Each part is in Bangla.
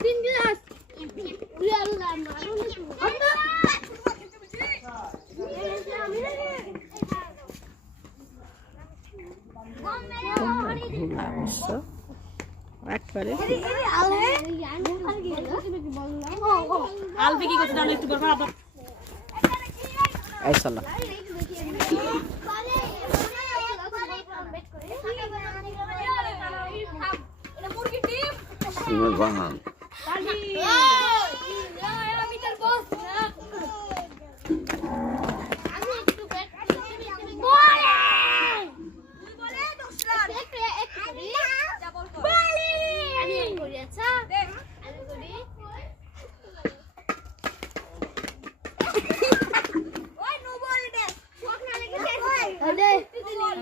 তিন গ্লাস অবশ্য একবারে। আলবি কি করছে জানো একটু পর আবার সিমের বাহান আমি করি আচ্ছা আমি করি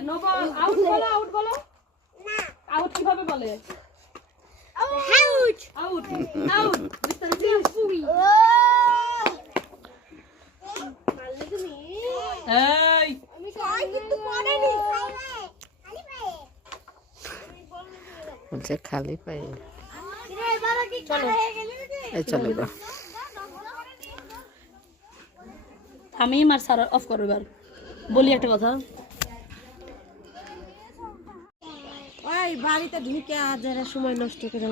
নোবল আউট বলো আউট বলো আউট বলে আউট আউট আউট মারলে তুমি এই আমি সবাই কিন্তু পড়েনি খালি চলো। হয়ে চলো আমি মার সার অফ করো এবার। বলি একটা কথা। ওই বাড়িতে ঢুকে আর যারা সময় নষ্ট করে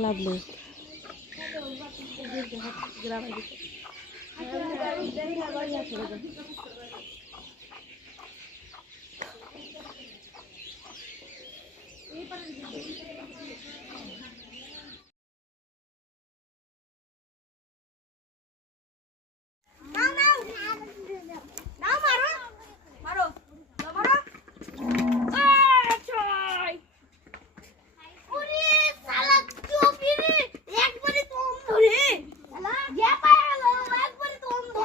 নাও নাও নাও মারো মারো মারো ওরে শালা চুপি রে একবারে তো অন্ধ রে শালা যা পায় গেল একবারে তো অন্ধ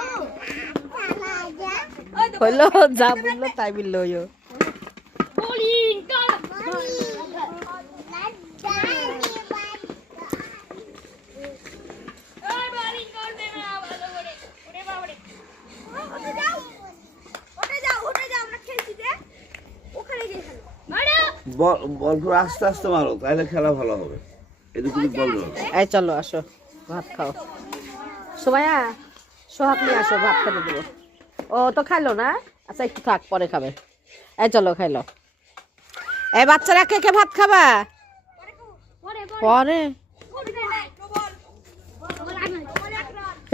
শালা যা হইল যা বলল তাই বলল ওইও। বোলিং কর বল বল করে আস্তে আস্তে মারো তাহলে খেলা ভালো হবে। এদিকে বল। এই চলো আসো ভাত খাও। সোমায়া সোহাগ নিয়ে আসো ভাত খেতে দেবো। ও তো খাইলো না? আচ্ছা একটু থাক, পরে খাবে। এই চলো, খাইলো। এই বাচ্চারা কে কে ভাত খাবা? পরে।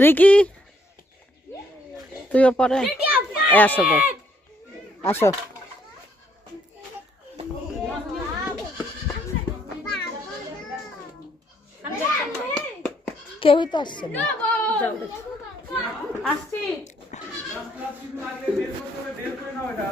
রিকি? তুইও পরে? আসো গো। আসো। কেউই তো আসছে না। আসছি। 10 প্লাস কিছু লাগলে বের করতে হবে বের করে নাও এটা